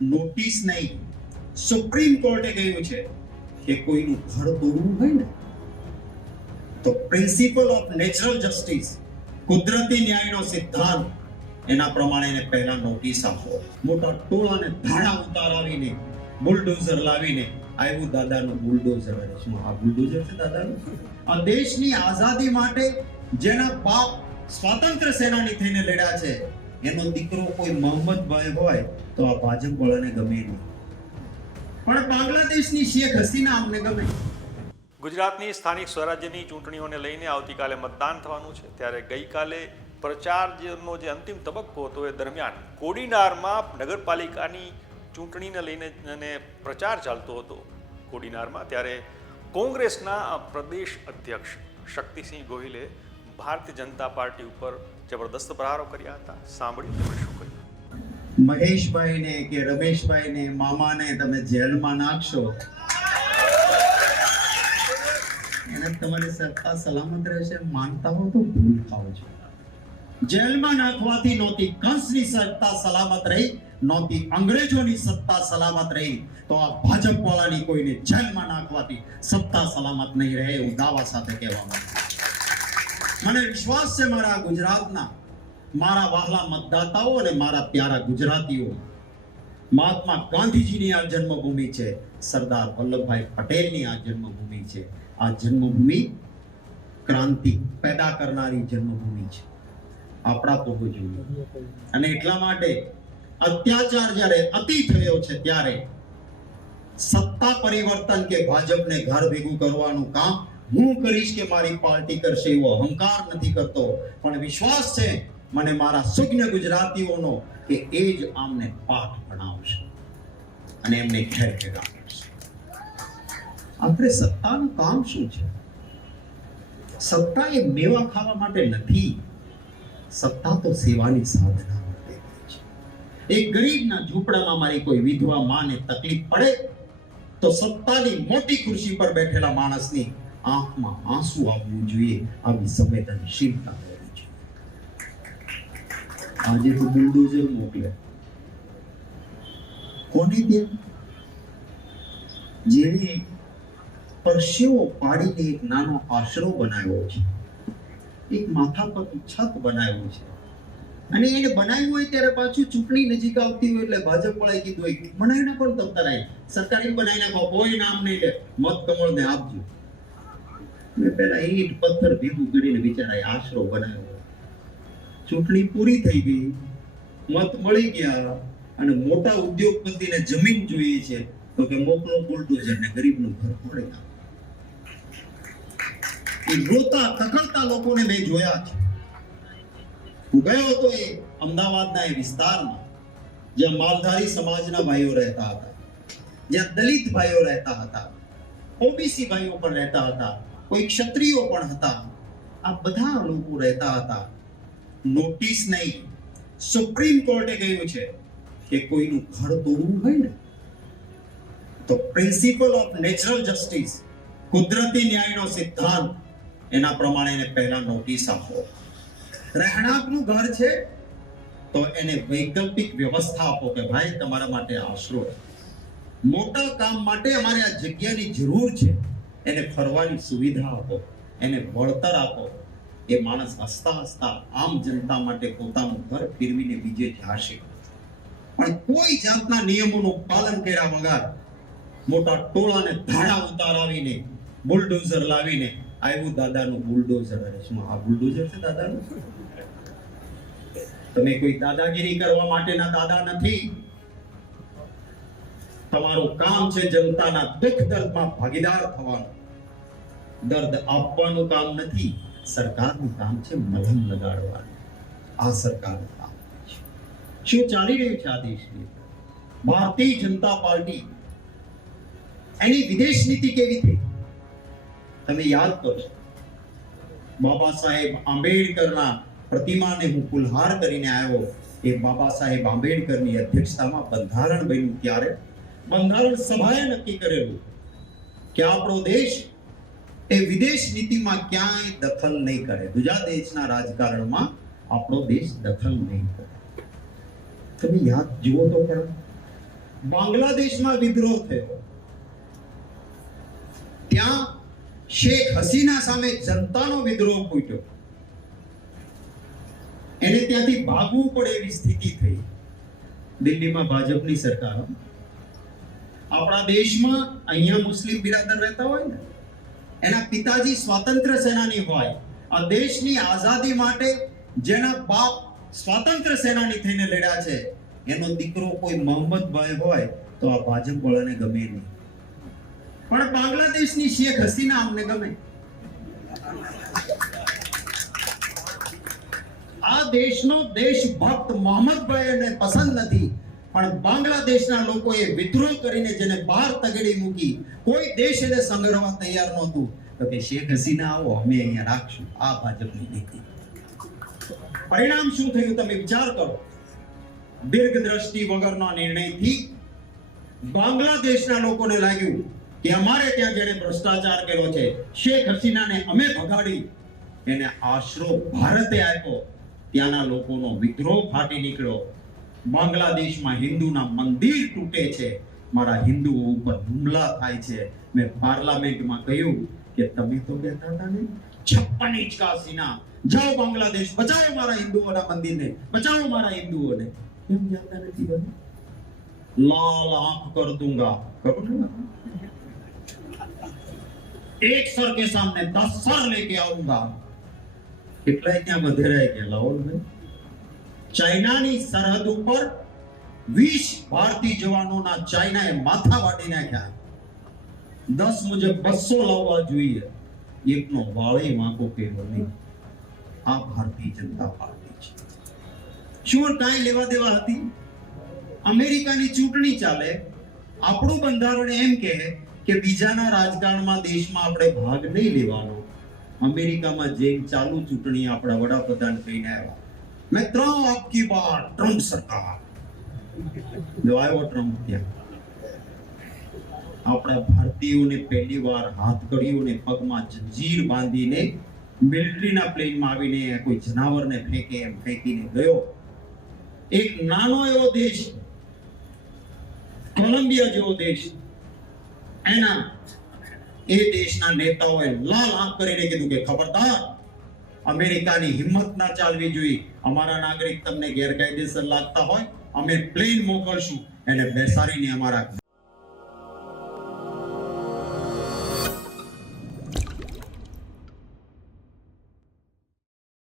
Notice નહીં, supreme કોર્ટે કહ્યું છે કે કોઈનું ઘર તોડવું હોય ને તો પ્રિન્સિપલ ઓફ નેચરલ જસ્ટિસ, કુદરતી ન્યાયનો સિદ્ધાંત, એના પ્રમાણે એને પહેલા નોટિસ આપો. મોટા ટોળાને ધાડા ઉતારાવીને બુલડોઝર લાવીને આવ્યું દાદાનું બુલડોઝર. શું આ બુલડોઝર છે દાદાનું? આ દેશની આઝાદી માટે જેના બાપ સ્વાતંત્ર્ય સેનાની થઈને લડ્યા છે, એનો દીકરો કોઈ મોહમ્મદભાઈ હોય તો આ ભાજપ વાળાને ગમે નહીં, પણ બાંગ્લાદેશની શેખ હસીના અમને ગમે. ગુજરાતની સ્થાનિક સ્વરાજ્યની ચૂંટણીઓને લઈને આવતીકાલે મતદાન થવાનું છે, ત્યારે ગઈકાલે પ્રચારનો જે અંતિમ તબક્કો હતો એ દરમિયાન કોડીનારમાં નગરપાલિકાની ચૂંટણીને લઈને અને પ્રચાર ચાલતો હતો કોડીનારમાં, ત્યારે કોંગ્રેસના પ્રદેશ અધ્યક્ષ શક્તિસિંહ ગોહિલે ભારતીય જનતા પાર્ટી ઉપર જબરદસ્ત પ્રહારો કર્યા હતા. સાંભળ્યું તેમણે શું કહ્યું. મહેશભાઈને કે રમેશભાઈને મામાને તમે જેલમાં નાખશો એને તમારી સત્તા સલામત રહેશે માનતા હો તો ભૂલ ખાવ છો. જેલમાં નાખવાથી નહોતી કંસની સત્તા સલામત રહી, નહોતી અંગ્રેજોની સત્તા સલામત રહી, તો આ ભાજપ વાળાની કોઈને જેલમાં નાખવાથી સત્તા સલામત નહીં રહે એવું દાવા સાથે કહેવા માંગુ. મને વિશ્વાસ છે મારા ગુજરાતના મારા વહાલા મતદાતાઓ અને મારા પ્યારા ગુજરાતીઓ, મહાત્મા ગાંધીજીની આ જન્મભૂમિ છે, સરદાર વલ્લભભાઈ પટેલની આ જન્મભૂમિ છે. આ જન્મભૂમિ ક્રાંતિ પેદા કરનારી જન્મભૂમિ છે, આપણા પૂર્વજોની. અને એટલા માટે અત્યાચાર જ્યારે અતિ થયો છે ત્યારે સત્તા પરિવર્તન કે ભાજપને ઘર ભેગું કરવાનું કામ હું કરીશ કે મારી પાર્ટી કરશે એવો અહંકાર નથી કરતો, પણ વિશ્વાસ છે મને મારા સુજ્ઞ ગુજરાતીઓનો કે એ જ આમને પાઠ ભણાવશે અને એમને ઘેર ભેગા કરશે. આપણે સત્તાનું કામ શું છે? સત્તા એ મેવા ખાવા માટે નથી, સત્તા તો સેવાની સાધના માટે છે. એક ગરીબના ઝૂંપડામાં મારી કોઈ વિધવા માને તકલીફ પડે તો સત્તાની મોટી ખુરશી પર બેઠેલા માણસની આંખમાં આંસુ આવવું જોઈએ, આવી સંવેદનશીલતા હોવી જોઈએ. આજે તો બુલડોઝર મોકલે કોને દે? જેણે પરસેવો પાડીને એક નાનો આશરો બનાવ્યો છે, એક માથા પર છત બનાવ્યો છે, અને એને બનાવ્યું હોય ત્યારે પાછું ચૂંટણી નજીક આવતી હોય એટલે ભાજપ વાળાએ કીધું હોય બનાવી નાખો ને તમ તારે સરકારી બનાવી નાખો, કોઈ નામ નહીં લે, મત કમળને આપજો. મેં પહેલા ઈંટ પથ્થર ભેગું કરીને બિચારા આશરો બનાવ્યો. ચૂંટણી પૂરી થઈ ગઈ, મત મળી ગયા અને મોટા ઉદ્યોગપતિને જમીન જોઈએ છે તો કે મોકલો બુલડોઝર ને ગરીબનું ઘર તોડે. એ રોતા કકળતા લોકોને મેં જોયા છે. હું ગયો હતો એ અમદાવાદના એ વિસ્તારમાં જ્યાં માલધારી સમાજના ભાઈઓ રહેતા હતા, જ્યાં દલિત ભાઈઓ રહેતા હતા, ઓબીસી ભાઈઓ પણ રહેતા હતા, કોઈ ક્ષત્રિયો પણ હતા. આ બધા લોકો રહેતા હતા. નોટિસ નહીં, સુપ્રીમ કોર્ટે કહ્યું છે કે કોઈનું ઘર તોડવું હોય ને તો પ્રિન્સિપલ ઓફ નેચરલ જસ્ટિસ, કુદરતી ન્યાયનો સિદ્ધાંત, એના પ્રમાણે એને પહેલા નોટિસ આપો. રહેણાંકનું ઘર છે તો એને વૈકલ્પિક વ્યવસ્થા આપો કે ભાઈ તમારા માટે આશરો. મોટા કામ માટે અમારે આ જગ્યાની જરૂર છે, એને ફરવાની સુવિધા આપો, એને વળતર આપો. એ માણસ હસતા હસતા આમ જનતા માટે પોતાનું ઘર ફેરવીને બીજે જશે. પણ કોઈ જાતના નિયમોનું પાલન કર્યા વગર મોટા ટોળાને ધાડા ઉતારાવીને બુલડોઝર લાવીને આવ્યું દાદાનું બુલડોઝર. શું આ બુલડોઝર છે દાદાનું? તમે કોઈ દાદાગીરી કરવા માટેના દાદા નથી. તમારું કામ છે જનતાના દુઃખ દર્દમાં ભાગીદાર થવાનું, દર્દ આપવાનું કામ નથી. સરકારનું કામ છે મલમ લગાડવાનું. આ સરકારનું કામ છે. શું ચાલી રહ્યું છે આ દેશની? ભારતીય જનતા પાર્ટી એની વિદેશ નીતિ કેવી થઈ તમે યાદ કરશો. બાબા સાહેબ આંબેડકરના પ્રતિમાને હું ફુલહાર કરીને આવ્યો. એ બાબા સાહેબ આંબેડકરની અધ્યક્ષતામાં બંધારણ બન્યું ત્યારે બંધારણ સભાએ નક્કી કરેલું કે આપણો દેશ એ વિદેશ નીતિમાં ક્યાંય દખલ નહીં કરે, બીજા દેશના રાજકારણમાં આપણો દેશ દખલ નહીં કરે. તમે યાદ જુઓ તો ખરા, બાંગ્લાદેશમાં વિદ્રોહ થયો, ત્યાં શેખ હસીના સામે જનતાનો વિદ્રોહ ફૂટ્યો, એને ત્યાંથી ભાગવું પડે એવી સ્થિતિ થઈ. દિલ્હીમાં ભાજપની સરકાર, આપણા દેશમાં અહીંયા મુસ્લિમ બિરાદર રહેતા હોય ને, એના પિતાજી સ્વાતંત્ર્ય સેનાની હોય, આ દેશની આઝાદી માટે જેના બાપ સ્વાતંત્ર્ય સેનાની થઈને લડ્યા છે, એનો દીકરો કોઈ મોહમ્મદભાઈ હોય તો આ ભાજપ વાળાને ગમે નહીં. પણ બાંગ્લાદેશની શેખ હસીના અમને ગમે. આ દેશનો દેશભક્ત મોહમ્મદભાઈને પસંદ નથી, પણ બાંગ્લાદેશના લોકોએ વિદ્રોહ કરીને જેને બહાર તગડી મૂકી, કોઈ દેશ એને સંગ્રહવા તૈયાર નહોતું, તો કે શેખ હસીના આવો, અમે અહીંયા રાખશું. આ ભાજપની નીતિ. પરિણામ શું થયું તમે વિચાર કરો. દીર્ઘ દ્રષ્ટિ વગરના નિર્ણયથી બાંગ્લાદેશના લોકોને લાગ્યું કે અમારે ત્યાં જેને ભ્રષ્ટાચાર કર્યો છે, શેખ હસીનાને અમે ભગાડી, એને આશરો ભારતે આપ્યો. ત્યાંના લોકોનો વિદ્રોહ ફાટી નીકળ્યો. બાંગ્લાદેશમાં હિન્દુના મંદિર તૂટે છે, મારા હિન્દુઓ ઉપર હુમલા થાય છે. મેં પાર્લામેન્ટમાં કહ્યું કે તમે તો કહેતા હતા ને 56 ઇંચ કા સીના, જાઓ બાંગ્લાદેશ, બચાવો મારા હિન્દુઓના મંદિરને, બચાવો મારા હિન્દુઓને. કેમ જાતા નથી બધા? લાલ આંખ કર દૂંગા, કરું ને, એક સર કે સામને 10 સર લેકે આऊंगा. કેટલાય ત્યાં વધેરાય ગયેલા હોય ને. ચાઇનાની સરહદ ઉપર 20 ભારતીય જવાનોના ચાઇનાએ માથા વાટી નાખ્યા. 10 મુજબ 200 લાવવા જોઈએ, એકનો વાળે વાંકો કર્યો નહીં. આ ભારતીય જનતા પાર્ટી છે. શું કાંઈ લેવા દેવા હતી? અમેરિકાની ચૂંટણી ચાલે, આપણું બંધારણ એમ કહે કે બીજાના રાજકારણમાં દેશમાં આપણે ભાગ નહીં લેવાનો. અમેરિકામાં જઈને ચાલુ ચૂંટણી આપણા વડાપ્રધાન કહીને આવ્યા, મેં 3 અબકી બાર ટ્રમ્પ સરકાર. જો આવ્યો ટ્રમ્પ ત્યાં. આપણા ભારતીયોને પહેલી વાર હાથકડીઓને પગમાં જંજીર બાંધીને મિલિટરીના પ્લેનમાં આવીને કોઈ જનાવરને ફેંકે એમ ફેંકીને ગયો. એક નાનો એવો દેશ, કોલંબિયા જેવો દેશ, એના એ દેશના નેતાઓએ લાલ આંખ કરીને કીધું કે ખબરદાર, અમેરિકાની હિંમત ના ચાલવી જોઈએ. અમારા નાગરિક તમને ગેરકાયદેસર લાગતા હોય, અમે પ્લેન મોકલશું, એને બેસાડીને અમારા